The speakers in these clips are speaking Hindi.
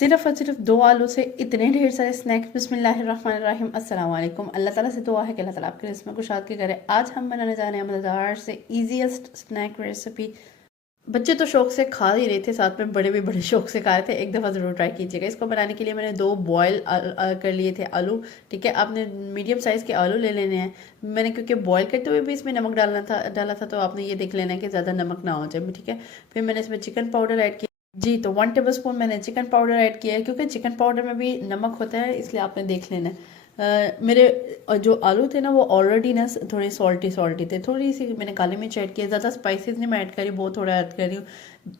सिर्फ और सिर्फ 2 आलू से इतने ढेर सारे स्नैक्स। बिस्मिल्लाहिर्रहमानिर्रहीम, अस्सलाम वालेकुम। अल्लाह ताला से दुआ है कि अल्लाह ताला आपके रिज़्क़ में कुशाद के करे। आज हम बनाने जा रहे हैं मज़ेदार से ईजीएस्ट स्नैक रेसिपी। बच्चे तो शौक से खा ही रहे थे, साथ में बड़े भी बड़े शौक से खा रहे थे। एक दफ़ा ज़रूर ट्राई कीजिएगा। इसको बनाने के लिए मैंने 2 बॉयल कर लिए थे आलू। ठीक है, आपने मीडियम साइज़ के आलू ले लेने हैं। मैंने क्योंकि बॉयल करते हुए भी इसमें नमक डाला था तो आपने ये देख लेना है कि ज़्यादा नमक ना हो जाए। ठीक है, फिर मैंने इसमें चिकन पाउडर ऐड किया। जी, तो 1 टेबलस्पून मैंने चिकन पाउडर ऐड किया है, क्योंकि चिकन पाउडर में भी नमक होता है, इसलिए आपने देख लेना है। मेरे जो आलू थे ना वो ऑलरेडी ना थोड़े सॉल्टी सॉल्टी थे। थोड़ी सी मैंने काली मिर्च ऐड की है, ज़्यादा स्पाइसेस नहीं मैं ऐड करी, बहुत थोड़ा ऐड कर रही हूँ।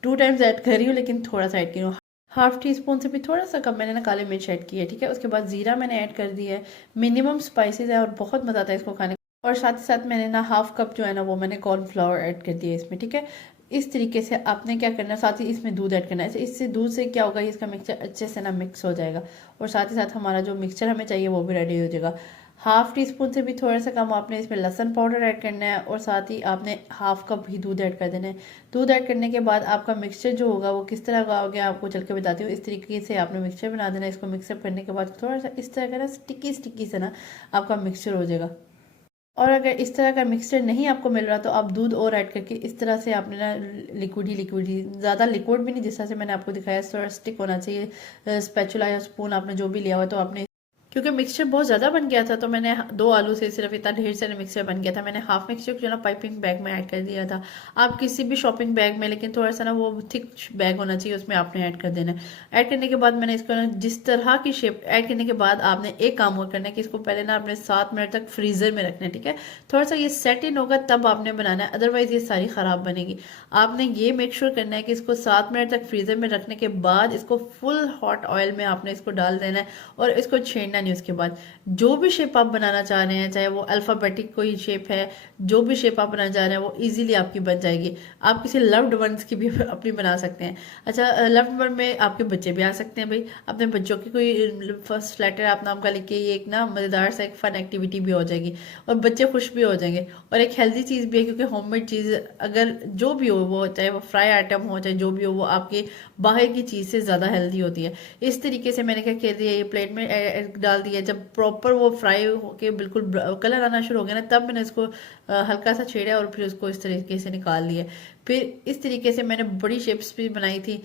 2 टाइम्स ऐड कर रही हूँ, लेकिन थोड़ा सा ऐड कर रही हूँ। हाफ टी स्पून से भी थोड़ा सा कम मैंने ना काली मिर्च ऐड की है। ठीक है, उसके बाद ज़ीरा मैंने ऐड कर दिया है। मिनिमम स्पाइसेस है और बहुत मज़ा आता है इसको खाने। और साथ ही साथ मैंने ना हाफ कप जो है ना वो मैंने कॉर्नफ्लावर ऐड कर दिया इसमें। ठीक है, इस तरीके से आपने क्या करना है, साथ ही इसमें दूध ऐड करना है। इससे दूध से क्या होगा, इसका मिक्सचर अच्छे से ना मिक्स हो जाएगा और साथ ही साथ हमारा जो मिक्सचर हमें चाहिए वो भी रेडी हो जाएगा। हाफ टी स्पून से भी थोड़ा सा कम आपने इसमें लहसुन पाउडर ऐड करना है और साथ ही आपने हाफ कप ही दूध ऐड कर देना है। दूध ऐड करने के बाद आपका मिक्सचर जो होगा वो किस तरह का हो गया आपको चल के बताती हूँ। इस तरीके से आपने मिक्सचर बना देना है। इसको मिक्सअप करने के बाद थोड़ा सा इस तरह का ना स्टिकी स्टिकी से ना आपका मिक्सचर हो जाएगा। और अगर इस तरह का मिक्सचर नहीं आपको मिल रहा तो आप दूध और ऐड करके इस तरह से आपने ना लिक्विड ही ज़्यादा लिक्विड भी नहीं, जिस तरह से मैंने आपको दिखाया थोड़ा स्टिक होना चाहिए। स्पैचुला या स्पून आपने जो भी लिया हुआ तो आपने, क्योंकि मिक्सचर बहुत ज़्यादा बन गया था तो मैंने 2 आलू से सिर्फ इतना ढेर सारा मिक्सचर बन गया था। मैंने हाफ मिक्सचर जो ना पाइपिंग बैग में ऐड कर दिया था। आप किसी भी शॉपिंग बैग में, लेकिन थोड़ा सा ना वो थिक बैग होना चाहिए, उसमें आपने ऐड कर देना है। ऐड करने के बाद मैंने इसको ना जिस तरह की शेप ऐड करने के बाद आपने एक काम और करना है कि इसको पहले ना आपने 7 मिनट तक फ्रीज़र में रखना है। ठीक है, थोड़ा सा ये सेट इन होगा तब आपने बनाना है, अदरवाइज़ ये सारी ख़राब बनेगी। आपने ये मेक श्योर करना है कि इसको 7 मिनट तक फ्रीज़र में रखने के बाद इसको फुल हॉट ऑयल में आपने इसको डाल देना है और इसको छेड़ना नहीं। उसके बाद जो भी शेप आप बनाना चाह रहे हैं, चाहे वो अल्फ़ाबेटिक कोई शेप है, जो भी शेप आप बनाना चाह रहे हैं वो इजीली आपकी बन जाएगी। आप किसी लव्ड वंस की भी अपनी बना सकते हैं। अच्छा, लव्ड वन में आपके बच्चे भी आ सकते हैं। भाई अपने बच्चों की कोई फर्स्ट लेटर आप नाम का लिख के ये एक ना मज़ेदार सा एक फन एक्टिविटी भी हो जाएगी और बच्चे खुश भी हो जाएंगे। और एक हेल्दी चीज़ भी है, क्योंकि होममेड चीज़ अगर जो भी हो, वो चाहे वो फ्राई आइटम हो चाहे जो भी हो, वो आपके बाहर की चीज़ से ज़्यादा हेल्दी होती है। इस तरीके से मैंने क्या कर दिया, ये प्लेट में डाल दिया। जब प्रॉपर वो फ्राई होके बिल्कुल कलर आना शुरू हो गया ना, तब मैंने इसको हल्का सा छेड़ा और फिर उसको इस तरीके से निकाल लिया। फिर इस तरीके से मैंने बड़ी शेप्स भी बनाई थी।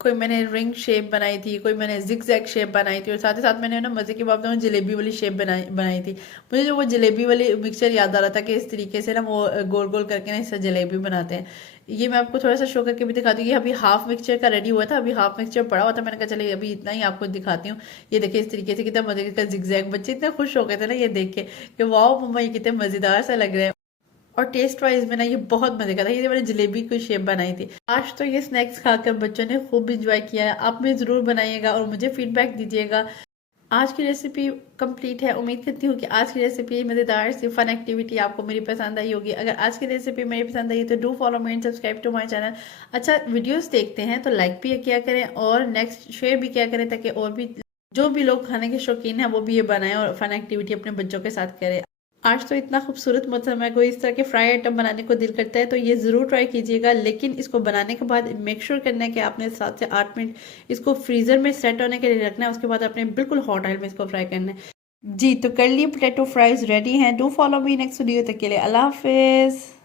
कोई मैंने रिंग शेप बनाई थी, कोई मैंने जिगजैग शेप बनाई थी और साथ ही साथ मैंने ना मज़े की बात बताऊँ जलेबी वाली शेप बनाई थी। मुझे जो वो जलेबी वाली मिक्सचर याद आ रहा था कि इस तरीके से ना वो गोल गोल करके ना इससे जलेबी बनाते हैं। ये मैं आपको थोड़ा सा शो करके भी दिखाती हूँ। ये अभी हाफ मिक्सचर का रेडी हुआ था, अभी हाफ मिक्सचर पड़ा हुआ था। मैंने कहा चले अभी इतना ही आपको दिखाती हूँ। ये देखिए इस तरीके से कितना मज़े का जिगजैग, बच्चे इतने खुश हो गए थे ना ये देख के कि वाह मम्मा ये कितने मज़ेदार सा लग रहे हैं। और टेस्ट वाइज में ना ये बहुत मजे का था। ये मैंने जलेबी की शेप बनाई थी। आज तो ये स्नैक्स खाकर बच्चों ने खूब इंजॉय किया है। आप भी ज़रूर बनाइएगा और मुझे फीडबैक दीजिएगा। आज की रेसिपी कंप्लीट है। उम्मीद करती हूँ कि आज की रेसिपी मज़ेदार सी फन एक्टिविटी आपको मेरी पसंद आई होगी। अगर आज की रेसिपी मेरी पसंद आई तो do follow me and subscribe to my channel. अच्छा, वीडियोस देखते हैं तो लाइक भी किया करें और नेक्स्ट शेयर भी किया करें, ताकि और भी जो भी लोग खाने के शौकीन हैं वो भी ये बनाएं और फन एक्टिविटी अपने बच्चों के साथ करें। आज तो इतना खूबसूरत मौसम है, कोई इस तरह के फ्राई आइटम बनाने को दिल करता है तो ये ज़रूर ट्राई कीजिएगा। लेकिन इसको बनाने के बाद मेक श्योर करना है कि आपने 7 से 8 मिनट इसको फ्रीज़र में सेट होने के लिए रखना है। उसके बाद आपने बिल्कुल हॉट ऑयल में इसको फ्राई करना है। जी, तो कर लिए पोटैटो फ्राइज रेडी हैं। Do follow me next video, तक के लिए अल्लाह हाफिज़।